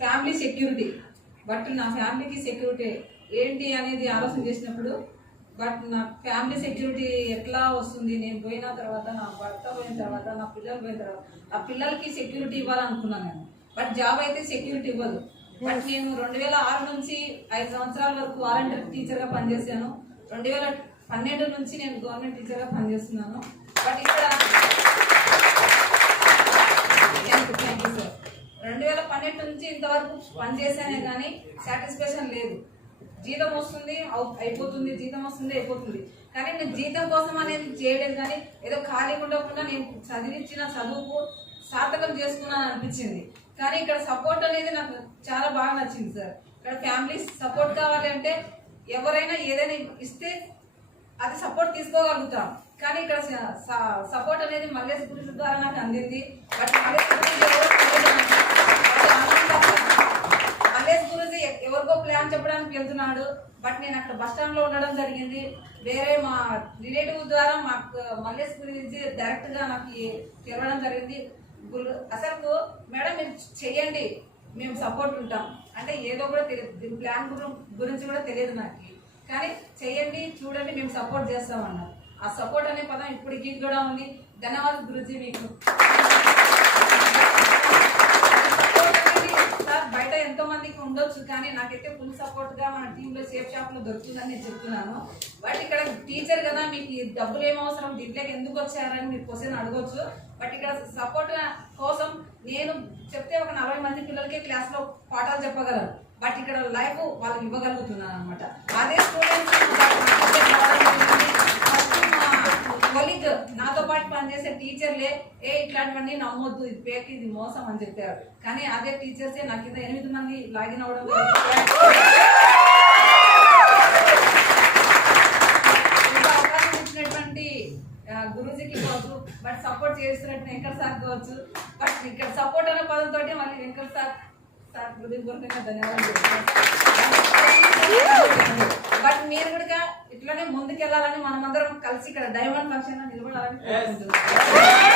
Family security. But నా ఫ్యామిలీకి security ఏంటి అనేది ఆలోచన చేసినప్పుడు బట్ నా ఫ్యామిలీ సెక్యూరిటీ ఎట్లా వస్తుంది, నేను పోయిన తర్వాత, నా భర్త పోయిన తర్వాత, నా పిల్లలు పోయిన తర్వాత ఆ పిల్లలకి సెక్యూరిటీ ఇవ్వాలనుకున్నాను నేను. బట్ జాబ్ అయితే సెక్యూరిటీ ఇవ్వదు. బట్ నేను 2006 నుంచి 5 సంవత్సరాల వరకు వాలంటీర్ టీచర్గా పనిచేశాను. 2012 నుంచి నేను గవర్నమెంట్ టీచర్గా పనిచేస్తున్నాను. బట్ ఇక్కడ థ్యాంక్ యూ సార్. 2012 నుంచి ఇంతవరకు పనిచేశానే కానీ సాటిస్ఫాక్షన్ లేదు. జీతం వస్తుంది అయిపోతుంది, జీతం వస్తుంది అయిపోతుంది, కానీ నేను జీతం కోసం అనేది చేయలేదు. కానీ ఏదో ఖాళీ ఉండకుండా నేను చదివించిన చదువుకు సార్థకం చేసుకున్నాను అనిపించింది. కానీ ఇక్కడ సపోర్ట్ అనేది నాకు చాలా బాగా నచ్చింది సార్. ఇక్కడ ఫ్యామిలీ సపోర్ట్ కావాలి అంటే ఎవరైనా ఏదైనా ఇస్తే అది సపోర్ట్ తీసుకోగలుగుతాం. కానీ ఇక్కడ సపోర్ట్ అనేది మల్లేష్ గురించి ద్వారా నాకు అందింది. బట్ మల్లేష్ గురించి ఎవరికో ప్లాన్ చెప్పడానికి వెళ్తున్నాడు. బట్ నేను అక్కడ బస్ స్టాండ్ లో ఉండడం జరిగింది. వేరే మా రిలేటివ్ ద్వారా మాకు మల్లేష్ గురించి డైరెక్ట్ గా నాకు తెలవడం జరిగింది. అసలు మేడం మీరు చెయ్యండి, మేము సపోర్ట్ ఉంటాం అంటే ఏదో కూడా తెలియదు, దీని ప్లాన్ గురించి కూడా తెలియదు నాకు. కానీ చెయ్యండి, చూడండి, మేము సపోర్ట్ చేస్తామన్నారు. ఆ సపోర్ట్ అనే పదం ఇప్పటికీ కూడా ఉంది. ధన్యవాదాలు గురుజీ మీకు. సార్ బయట ఎంతో మందికి ఉండొచ్చు, కానీ నాకైతే ఫుల్ సపోర్ట్ గా మన టీంలో సేఫ్ షాప్ లో దొరుకుతుందని నేను చెప్తున్నాను. బట్ ఇక్కడ టీచర్ కదా, మీకు డబ్బులు ఏమవసరం, దీంట్లోకి ఎందుకు వచ్చారని మీరు క్వశ్చన్ అడగొచ్చు. బట్ ఇక్కడ సపోర్ట్ కోసం నేను చెప్తే ఒక 40 మంది పిల్లలకి క్లాస్ లో పాఠాలు చెప్పగలరు. బట్ ఇక్కడ లైఫ్ వాళ్ళకి ఇవ్వగలుగుతున్నాను అనమాట. అదే స్టూడెంట్స్ కొలీగ్ నాతో పాటు పనిచేసే టీచర్లే ఇట్లాంటివన్నీ నమ్మొద్దు, ఇది ఫేక్, ఇది మోసం అని చెప్పారు. కానీ అదే టీచర్సే నా కింద 8 మంది లాగిన్ అవ్వడం అవకాశం ఇచ్చినటువంటి గురూజీకి కావచ్చు, బట్ సపోర్ట్ చేస్తున్నట్టు వెంకట్ సార్ కావచ్చు. బట్ ఇక్కడ సపోర్ట్ అనే పదంతో మళ్ళీ వెంకట్ సార్ గురించి ధన్యవాదాలు. బట్ మీరు కూడా ఇట్లానే ముందుకెళ్ళాలని మనమందరం కలిసి ఇక్కడ డైమండ్ ఫంక్షన్ లో నిలబడాలని కోరుకుంటున్నాం.